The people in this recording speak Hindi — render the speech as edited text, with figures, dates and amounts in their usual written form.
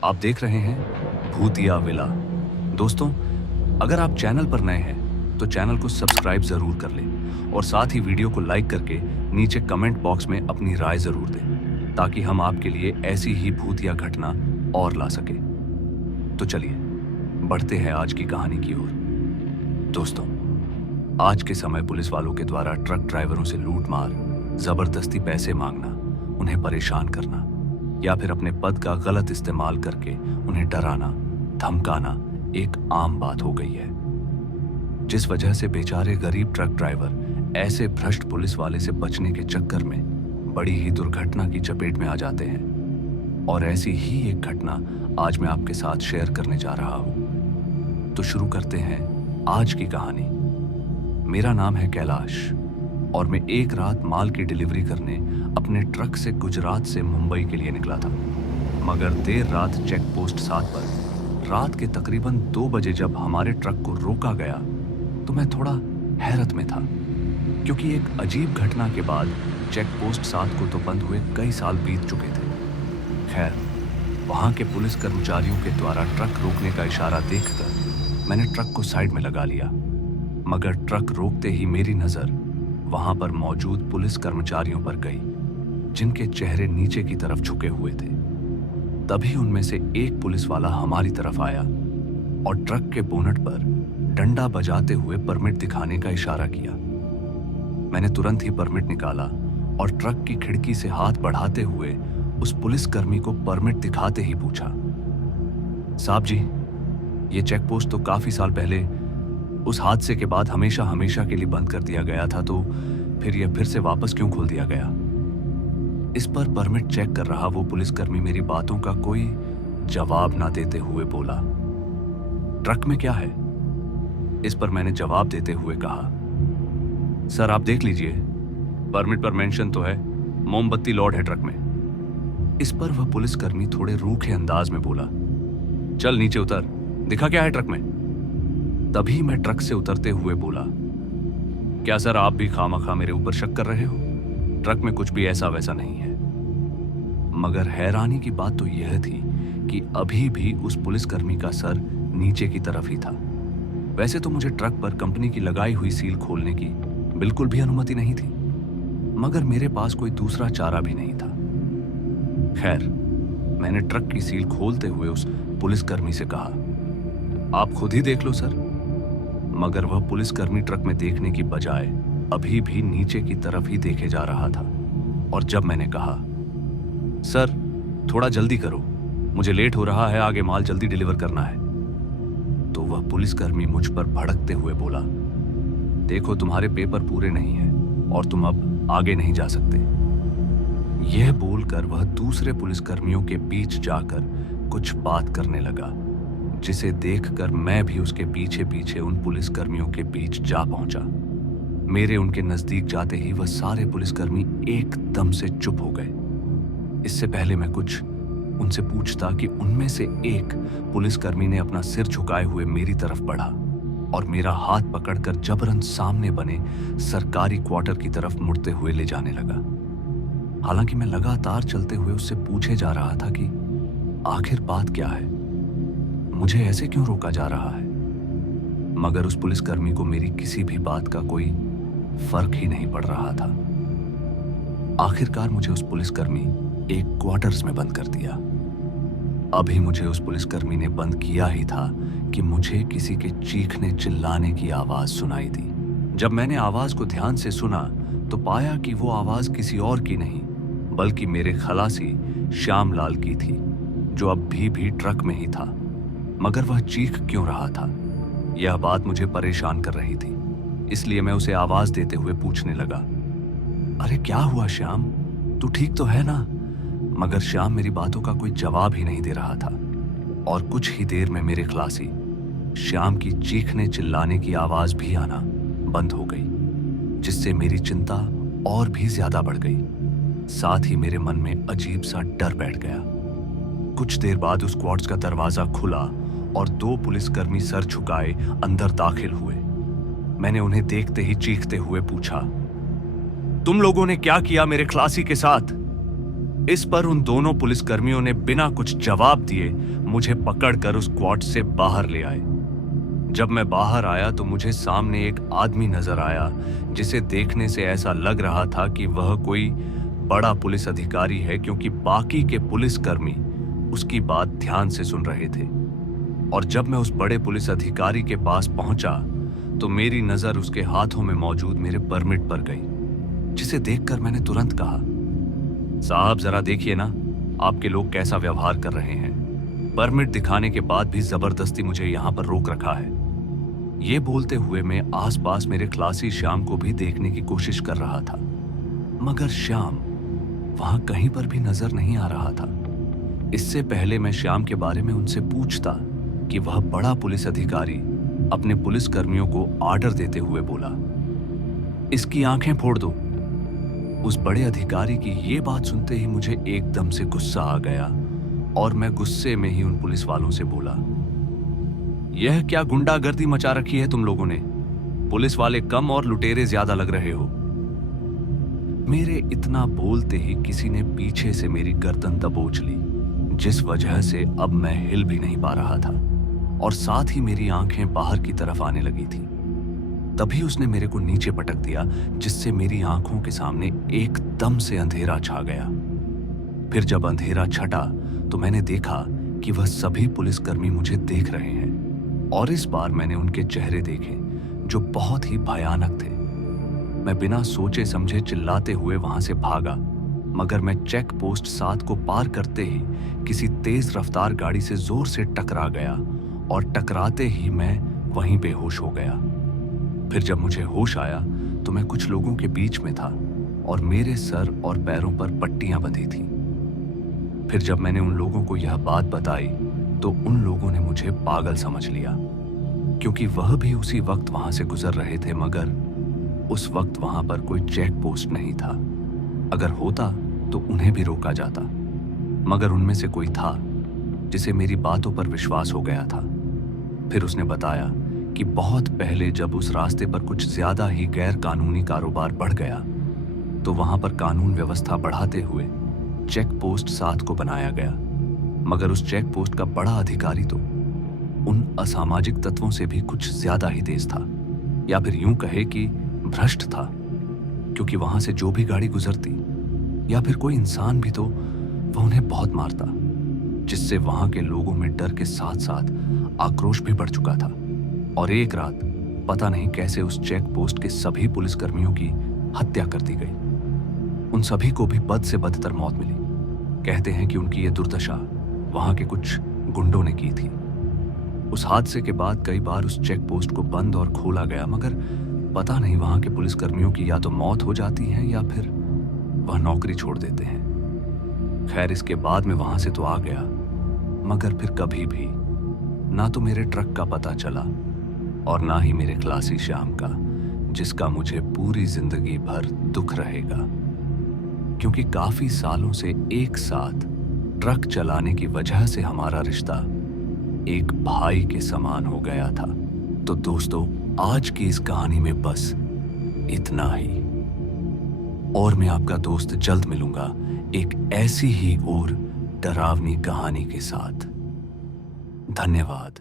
आप देख रहे हैं भूतिया विला। दोस्तों, अगर आप चैनल पर नए हैं तो चैनल को सब्सक्राइब जरूर कर लें और साथ ही वीडियो को लाइक करके नीचे कमेंट बॉक्स में अपनी राय जरूर दें ताकि हम आपके लिए ऐसी ही भूतिया घटना और ला सके। तो चलिए बढ़ते हैं आज की कहानी की ओर। दोस्तों, आज के समय पुलिस वालों के द्वारा ट्रक ड्राइवरों से लूटमार, जबरदस्ती पैसे मांगना, उन्हें परेशान करना या फिर अपने पद का गलत इस्तेमाल करके उन्हें डराना, धमकाना एक आम बात हो गई है, जिस वजह से बेचारे गरीब ट्रक ड्राइवर ऐसे भ्रष्ट पुलिस वाले से बचने के चक्कर में बड़ी ही दुर्घटना की चपेट में आ जाते हैं। और ऐसी ही एक घटना आज मैं आपके साथ शेयर करने जा रहा हूं। तो शुरू करते हैं आज की कहानी। मेरा नाम है कैलाश और मैं एक रात माल की डिलीवरी करने अपने ट्रक से गुजरात से मुंबई के लिए निकला था। मगर देर रात चेक पोस्ट 7 पर रात के तकरीबन 2 बजे जब हमारे ट्रक को रोका गया तो मैं थोड़ा हैरत में था, क्योंकि एक अजीब घटना के बाद चेक पोस्ट 7 को तो बंद हुए कई साल बीत चुके थे। खैर, वहां के पुलिस कर्मचारियों के द्वारा ट्रक रोकने का इशारा देखकर मैंने ट्रक को साइड में लगा लिया। मगर ट्रक रोकते ही मेरी नजर वहां पर मौजूद पुलिस कर्मचारियों पर गई, जिनके चेहरे नीचे की तरफ झुके हुए थे। तभी उनमें से एक पुलिस वाला हमारी तरफ आया और ट्रक के बोनट पर डंडा बजाते हुए परमिट दिखाने का इशारा किया। मैंने तुरंत ही परमिट निकाला और ट्रक की खिड़की से हाथ बढ़ाते हुए उस पुलिसकर्मी को परमिट दिखाते ही पूछा, साहब जी, ये चेक पोस्ट तो काफी साल पहले उस हादसे के बाद हमेशा हमेशा के लिए बंद कर दिया गया था, तो फिर यह फिर से वापस क्यों खोल दिया गया? इस पर परमिट चेक कर रहा वो पुलिसकर्मी मेरी बातों का कोई जवाब ना देते हुए बोला, ट्रक में क्या है? इस पर मैंने जवाब देते हुए कहा, सर आप देख लीजिए, परमिट पर मेंशन तो है, मोमबत्ती लॉर्ड है ट्रक में। इस पर वह पुलिसकर्मी थोड़े रूखे अंदाज में बोला, चल नीचे उतर, दिखा क्या है ट्रक में? तभी मैं ट्रक से उतरते हुए बोला, क्या सर आप भी खामखा मेरे ऊपर शक कर रहे हो? ट्रक में कुछ भी ऐसा वैसा नहीं है। मगर हैरानी की बात तो यह थी कि अभी भी उस पुलिसकर्मी का सर नीचे की तरफ ही था। वैसे तो मुझे ट्रक पर कंपनी की लगाई हुई सील खोलने की बिल्कुल भी अनुमति नहीं थी, मगर मेरे पास कोई दूसरा चारा भी नहीं था। खैर, मैंने ट्रक की सील खोलते हुए उस पुलिसकर्मी से कहा, आप खुद ही देख लो सर। मगर वह पुलिसकर्मी ट्रक में देखने की बजाय अभी भी नीचे की तरफ ही देखे जा रहा था। और जब मैंने कहा, सर थोड़ा जल्दी करो, मुझे लेट हो रहा है, आगे माल जल्दी डिलीवर करना है, तो वह पुलिसकर्मी मुझ पर भड़कते हुए बोला, देखो तुम्हारे पेपर पूरे नहीं हैं और तुम अब आगे नहीं जा सकते। यह बोलकर वह दूसरे पुलिसकर्मियों के बीच जाकर कुछ बात करने लगा, जिसे देखकर मैं भी उसके पीछे पीछे उन पुलिसकर्मियों के बीच जा पहुंचा। मेरे उनके नजदीक जाते ही वह सारे पुलिसकर्मी एकदम से चुप हो गए। इससे पहले मैं कुछ उनसे पूछता कि उनमें से एक पुलिसकर्मी ने अपना सिर झुकाए हुए मेरी तरफ बढ़ा और मेरा हाथ पकड़कर जबरन सामने बने सरकारी क्वार्टर की तरफ मुड़ते हुए ले जाने लगा। हालांकि मैं लगातार चलते हुए उससे पूछे जा रहा था कि आखिर बात क्या है, मुझे ऐसे क्यों रोका जा रहा है। मगर उस पुलिसकर्मी को मेरी किसी भी बात का कोई फर्क ही नहीं पड़ रहा था। आखिरकार मुझे उस पुलिसकर्मी एक क्वार्टर्स में बंद कर दिया। अभी मुझे उस पुलिसकर्मी ने बंद किया ही था कि मुझे किसी के चीखने चिल्लाने की आवाज सुनाई दी। जब मैंने आवाज को ध्यान से सुना तो पाया कि वो आवाज किसी और की नहीं बल्कि मेरे खलासी श्यामलाल की थी, जो अब भी ट्रक में ही था। मगर वह चीख क्यों रहा था, यह बात मुझे परेशान कर रही थी। इसलिए मैं उसे आवाज देते हुए पूछने लगा, अरे क्या हुआ श्याम, तू ठीक तो है ना? मगर श्याम मेरी बातों का कोई जवाब ही नहीं दे रहा था। और कुछ ही देर में मेरे खलासी श्याम की चीखने चिल्लाने की आवाज भी आना बंद हो गई, जिससे मेरी चिंता और भी ज्यादा बढ़ गई। साथ ही मेरे मन में अजीब सा डर बैठ गया। कुछ देर बाद उस क्वार्ट्स का दरवाजा खुला और 2 पुलिसकर्मी सर झुकाए अंदर दाखिल हुए। मैंने उन्हें देखते ही चीखते हुए पूछा, तुम लोगों ने क्या किया मेरे खलासी के साथ? इस पर उन दोनों पुलिसकर्मियों ने बिना कुछ जवाब दिए मुझे पकड़कर उस क्वार्ट से बाहर ले आए। जब मैं बाहर आया तो मुझे सामने एक आदमी नजर आया जिसे देखने से ऐसा लग रहा था कि वह कोई बड़ा पुलिस अधिकारी है, क्योंकि बाकी के पुलिसकर्मी उसकी बात ध्यान से सुन रहे थे। और जब मैं उस बड़े पुलिस अधिकारी के पास पहुंचा तो मेरी नजर उसके हाथों में मौजूद मेरे परमिट पर गई, जिसे देखकर मैंने तुरंत कहा, साहब जरा देखिए ना, आपके लोग कैसा व्यवहार कर रहे हैं। परमिट दिखाने के बाद भी जबरदस्ती मुझे यहां पर रोक रखा है। ये बोलते हुए मैं आसपास मेरे क्लासी श्याम को भी देखने की कोशिश कर रहा था, मगर श्याम वहां कहीं पर भी नजर नहीं आ रहा था। इससे पहले मैं श्याम के बारे में उनसे पूछता कि वह बड़ा पुलिस अधिकारी अपने पुलिस कर्मियों को ऑर्डर देते हुए बोला, इसकी आंखें फोड़ दो। उस बड़े अधिकारी की ये बात सुनते ही मुझे एकदम से गुस्सा आ गया और मैं गुस्से में ही उन पुलिस वालों से बोला, यह क्या गुंडागर्दी मचा रखी है तुम लोगों ने? पुलिस वाले कम और लुटेरे ज्यादा लग रहे हो। मेरे इतना बोलते ही किसी ने पीछे से मेरी गर्दन दबोच ली, जिस वजह से अब मैं हिल भी नहीं पा रहा था और साथ ही मेरी आंखें बाहर की तरफ आने लगी थी। तभी उसने मेरे को नीचे पटक दिया, जिससे मेरी आंखों के सामने एकदम से अंधेरा छा गया। फिर जब अंधेरा छटा तो मैंने देखा कि वह सभी पुलिसकर्मी मुझे देख रहे हैं और इस बार मैंने उनके चेहरे देखे जो बहुत ही भयानक थे। मैं बिना सोचे समझे चिल्लाते हुए वहां से भागा, मगर मैं चेक पोस्ट 7 को पार करते ही किसी तेज रफ्तार गाड़ी से जोर से टकरा गया और टकराते ही मैं वहीं बेहोश हो गया। फिर जब मुझे होश आया तो मैं कुछ लोगों के बीच में था और मेरे सर और पैरों पर पट्टियां बंधी थी। फिर जब मैंने उन लोगों को यह बात बताई तो उन लोगों ने मुझे पागल समझ लिया, क्योंकि वह भी उसी वक्त वहां से गुजर रहे थे, मगर उस वक्त वहां पर कोई चेक पोस्ट नहीं था। अगर होता तो उन्हें भी रोका जाता, मगर उनमें से कोई था जिसे मेरी बातों पर विश्वास हो गया था। फिर उसने बताया कि बहुत पहले जब उस रास्ते पर कुछ ज्यादा ही गैर कानूनी कारोबार बढ़ गया तो वहां पर कानून व्यवस्था बढ़ाते हुए चेक पोस्ट 7 को बनाया गया, मगर उस चेक पोस्ट का बड़ा अधिकारी तो उन असामाजिक तत्वों से भी कुछ ज्यादा ही तेज था, या फिर यूं कहे कि भ्रष्ट था, क्योंकि वहां से जो भी गाड़ी गुजरती या फिर कोई इंसान भी तो वह उन्हें बहुत मारता, जिससे वहां के लोगों में डर के साथ साथ आक्रोश भी बढ़ चुका था। और एक रात पता नहीं कैसे उस चेक पोस्ट के सभी पुलिसकर्मियों की हत्या कर दी गई। उन सभी को भी बद से बदतर मौत मिली। कहते हैं कि उनकी ये दुर्दशा वहां के कुछ गुंडों ने की थी। उस हादसे के बाद कई बार उस चेक पोस्ट को बंद और खोला गया, मगर पता नहीं वहां के पुलिसकर्मियों की या तो मौत हो जाती है या फिर वह नौकरी छोड़ देते हैं। खैर, इसके बाद में वहां से तो आ गया, मगर फिर कभी भी ना तो मेरे ट्रक का पता चला और ना ही मेरे क्लासी श्याम का, जिसका मुझे पूरी जिंदगी भर दुख रहेगा, क्योंकि काफी सालों से एक साथ ट्रक चलाने की वजह से हमारा रिश्ता एक भाई के समान हो गया था। तो दोस्तों, आज की इस कहानी में बस इतना ही, और मैं आपका दोस्त जल्द मिलूंगा एक ऐसी ही और डरावनी कहानी के साथ। धन्यवाद।